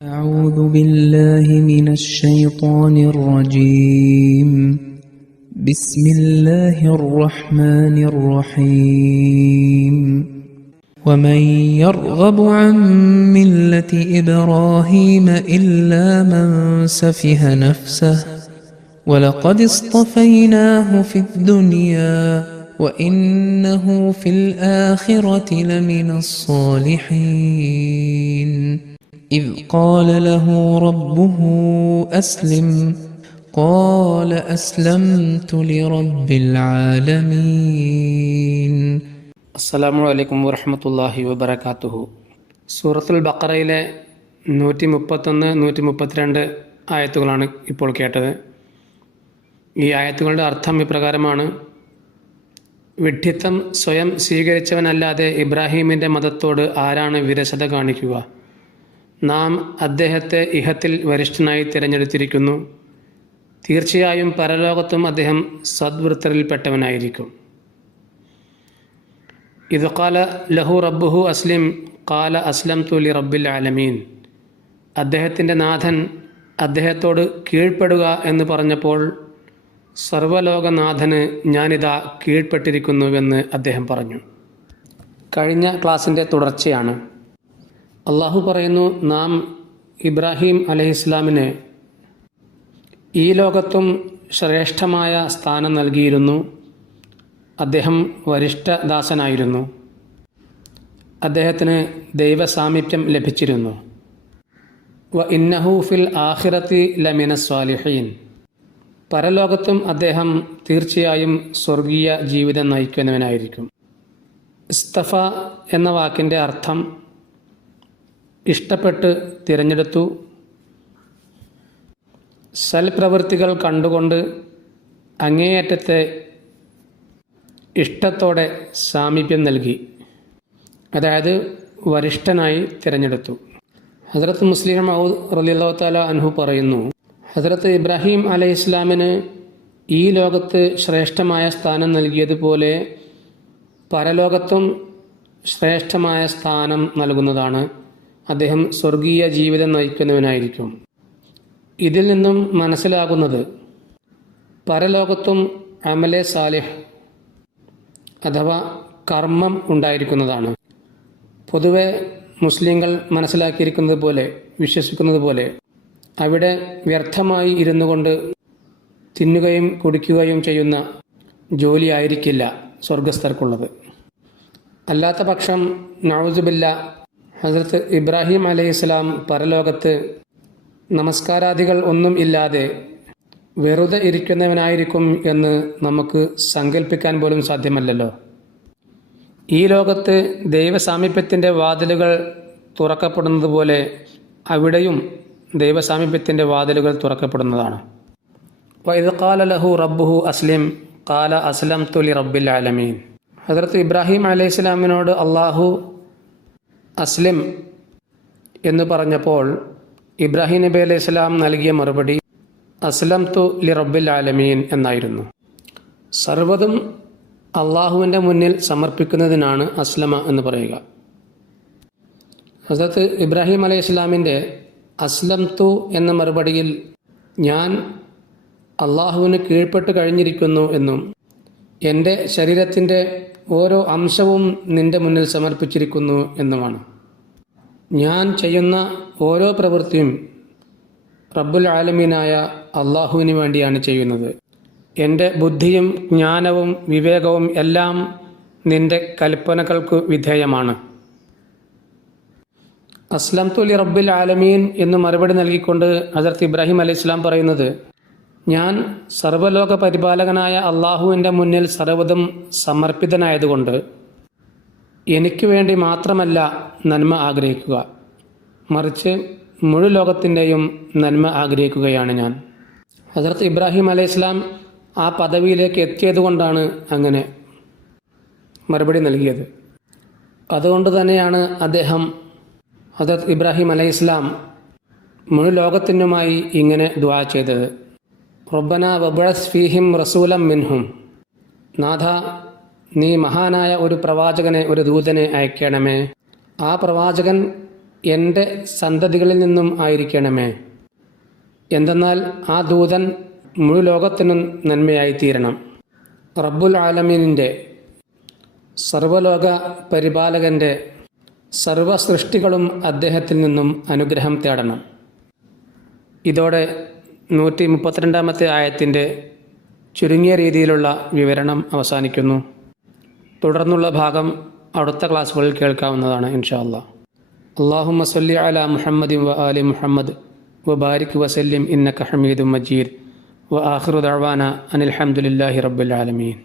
أعوذ بالله من الشيطان الرجيم. بسم الله الرحمن الرحيم. ومن يرغب عن ملة إبراهيم إلا من سفه نفسه ولقد اصطفيناه في الدنيا وإنه في الآخرة لمن الصالحين. إذ قال له ربه أسلم قال أسلمت لرب العالمين. അസ്സലാമു അലൈക്കും വറഹ്മത്തുള്ളാഹി വബറകാതുഹു. സൂറത്തുൽ ബഖറയിലെ 131, 132 ആയത്തുകളാണ് ഇപ്പോൾ കേട്ടത്. ഈ ആയത്തുകളുടെ അർത്ഥം ഇപ്രകാരമാണ്: വിഡ്ഢിത്തം സ്വയം സ്വീകരിച്ചവനല്ലാതെ ഇബ്രാഹീമിൻ്റെ മതത്തോട് ആരാണ് വിരസത കാണിക്കുക? നാം അദ്ദേഹത്തെ ഇഹത്തിൽ വരിഷ്ഠനായി തിരഞ്ഞെടുത്തിരിക്കുന്നു. തീർച്ചയായും പരലോകത്തും അദ്ദേഹം സദ്വൃത്തരിൽപ്പെട്ടവനായിരിക്കും. ഇത് ഖാല ലഹു റബ്ബുഹു അസ്ലിം ഖാല അസ്ലംതു ലിറബ്ബിൽ ആലമീൻ. അദ്ദേഹത്തിൻ്റെ നാഥൻ അദ്ദേഹത്തോട് കീഴ്പ്പെടുക എന്ന് പറഞ്ഞപ്പോൾ സർവ്വലോകനാഥന് ഞാനിതാ കീഴ്പ്പെട്ടിരിക്കുന്നുവെന്ന് അദ്ദേഹം പറഞ്ഞു. കഴിഞ്ഞ ക്ലാസിൻ്റെ തുടർച്ചയാണ്. അള്ളാഹു പറയുന്നു, നാം ഇബ്രാഹിം അലൈഹിസ്ലാമിന് ഈ ലോകത്തും ശ്രേഷ്ഠമായ സ്ഥാനം നൽകിയിരുന്നു. അദ്ദേഹം വരിഷ്ഠദാസനായിരുന്നു. അദ്ദേഹത്തിന് ദൈവസാമീപ്യം ലഭിച്ചിരുന്നു. വ ഇന്നഹു ഫിൽ ആഖിറത്തി ലമിന സ്വാലിഹീൻ. പരലോകത്തും അദ്ദേഹം തീർച്ചയായും സ്വർഗീയ ജീവിതം നയിക്കുന്നവനായിരിക്കും. ഇസ്തഫ എന്ന വാക്കിൻ്റെ അർത്ഥം ഇഷ്ടപ്പെട്ട് തിരഞ്ഞെടുത്തു. സൽപ്രവൃത്തികൾ കണ്ടുകൊണ്ട് അങ്ങേയറ്റത്തെ ഇഷ്ടത്തോടെ സാമീപ്യം നൽകി, അതായത് വരിഷ്ഠനായി തിരഞ്ഞെടുത്തു. ഹസ്രത്ത് മുസ്ലിം മൗദ് റളിയല്ലാഹു തആല അൻഹു പറയുന്നു, ഹസ്രത്ത് ഇബ്രാഹിം അലൈഹിസ്ലാമിന് ഈ ലോകത്ത് ശ്രേഷ്ഠമായ സ്ഥാനം നൽകിയതുപോലെ പരലോകത്തും ശ്രേഷ്ഠമായ സ്ഥാനം നൽകുന്നതാണ്. അദ്ദേഹം സ്വർഗീയ ജീവിതം നയിക്കുന്നവനായിരിക്കും. ഇതിൽ നിന്നും മനസ്സിലാകുന്നത് പരലോകത്തും അമലെ സാലിഹ് അഥവാ കർമ്മം ഉണ്ടായിരിക്കുന്നതാണ്. പൊതുവെ മുസ്ലിങ്ങൾ മനസ്സിലാക്കിയിരിക്കുന്നത് പോലെ, വിശ്വസിക്കുന്നത് പോലെ അവിടെ വ്യർത്ഥമായി ഇരുന്നു കൊണ്ട് തിന്നുകയും കുടിക്കുകയും ചെയ്യുന്ന ജോലി ആയിരിക്കില്ല സ്വർഗസ്ഥർക്കുള്ളത്. അല്ലാത്ത പക്ഷം നഊസുബില്ല, ഹസ്രത്ത് ഇബ്രാഹിം അലൈഹിസ്സലാം പരലോകത്ത് നമസ്കാരാദികൾ ഒന്നും ഇല്ലാതെ വെറുതെ ഇരിക്കുന്നവനായിരിക്കും എന്ന് നമുക്ക് സങ്കല്പിക്കാൻ പോലും സാധ്യമല്ലല്ലോ. ഈ ലോകത്ത് ദൈവസാമീപ്യത്തിൻ്റെ വാതിലുകൾ തുറക്കപ്പെടുന്നത് പോലെ അവിടെയും ദൈവസാമീപ്യത്തിൻ്റെ വാതിലുകൾ തുറക്കപ്പെടുന്നതാണ്. വഇദ് ഖാല ലഹു റബ്ബുഹു അസ്ലിം ഖാല അസ്ലംതു ലിറബ്ബിൽ ആലമീൻ. ഹസ്രത്ത് ഇബ്രാഹിം അലൈഹിസ്സലാമിനോട് അള്ളാഹു അസ്ലിം എന്ന് പറഞ്ഞപ്പോൾ ഇബ്രാഹിം നബി അലൈഹി സ്വലാം നൽകിയ മറുപടി അസ്ലംതു ലിറബ്ബിൽ ആലമീൻ എന്നായിരുന്നു. സർവ്വതും അള്ളാഹുവിൻ്റെ മുന്നിൽ സമർപ്പിക്കുന്നതിനാണ് അസ്ലമ എന്ന് പറയുക. ഹസ്രത്ത് ഇബ്രാഹിം അലൈഹി സ്വലാമിൻ്റെ അസ്ലംതു എന്ന മറുപടിയിൽ ഞാൻ അള്ളാഹുവിന് കീഴ്പ്പെട്ട് കഴിഞ്ഞിരിക്കുന്നു എന്നും എൻ്റെ ശരീരത്തിൻ്റെ ഓരോ അംശവും നിൻ്റെ മുന്നിൽ സമർപ്പിച്ചിരിക്കുന്നു എന്നുമാണ്. ഞാൻ ചെയ്യുന്ന ഓരോ പ്രവൃത്തിയും റബ്ബുൽ ആലമീനായ അള്ളാഹുവിന് വേണ്ടിയാണ് ചെയ്യുന്നത്. എൻ്റെ ബുദ്ധിയും ജ്ഞാനവും വിവേകവും എല്ലാം നിൻ്റെ കൽപ്പനകൾക്ക് വിധേയമാണ്. അസ്ലംതു ലി റബ്ബിൽ ആലമീൻ എന്ന് മറുപടി നൽകിക്കൊണ്ട് ഹസ്രത്ത് ഇബ്രാഹിം അലൈഹിസ്സലാം പറയുന്നത്, ഞാൻ സർവ്വലോക പരിപാലകനായ അള്ളാഹുവിൻ്റെ മുന്നിൽ സർവ്വതും സമർപ്പിതനായതുകൊണ്ട് എനിക്ക് വേണ്ടി മാത്രമല്ല നന്മ ആഗ്രഹിക്കുക, മറിച്ച് മുഴു ലോകത്തിൻ്റെയും നന്മ ആഗ്രഹിക്കുകയാണ് ഞാൻ. ഹസ്രത്ത് ഇബ്രാഹിം അലൈഹിസ്സലാം ആ പദവിയിലേക്ക് എത്തിയതുകൊണ്ടാണ് അങ്ങനെ മറുപടി നൽകിയത്. അതുകൊണ്ട് തന്നെയാണ് അദ്ദേഹം ഹസ്രത്ത് ഇബ്രാഹിം അലൈഹിസ്സലാം മുഴു ലോകത്തിനുമായി ഇങ്ങനെ ദുആ ചെയ്തത്. റബ്ബന വബ്അസ് ഫീഹിം റസൂലം മിൻഹും. നാഥ, നീ മഹാനായ ഒരു പ്രവാചകനെ, ഒരു ദൂതനെ അയക്കണമേ. ആ പ്രവാചകൻ എൻ്റെ സന്തതികളിൽ നിന്നും ആയിരിക്കണമേ. എന്തെന്നാൽ ആ ദൂതൻ മുഴു ലോകത്തിനും നന്മയായിത്തീരണം. റബ്ബുൽ ആലമീനിൻ്റെ, സർവലോക പരിപാലകൻ്റെ സർവ സൃഷ്ടികളും അദ്ദേഹത്തിൽ നിന്നും അനുഗ്രഹം തേടണം. ഇതോടെ 132-ാമത്തെ ആയത്തിൻ്റെ ചുരുങ്ങിയ രീതിയിലുള്ള വിവരണം അവസാനിക്കുന്നു. തുടർന്നുള്ള ഭാഗം അടുത്ത ക്ലാസ്സുകളിൽ കേൾക്കാവുന്നതാണ് ഇൻഷാ അല്ലാഹ്. അല്ലാഹുമ്മ സ്വല്ലി അലാ മുഹമ്മദിൻ വ ആലി മുഹമ്മദ് വബാരിക് വസല്ലിം ഇന്നക ഹമീദും മജീദ്. വ ആഖിറു ദഅവാന അനിൽ ഹംദുലില്ലാഹി റബ്ബിൽ ആലമീൻ.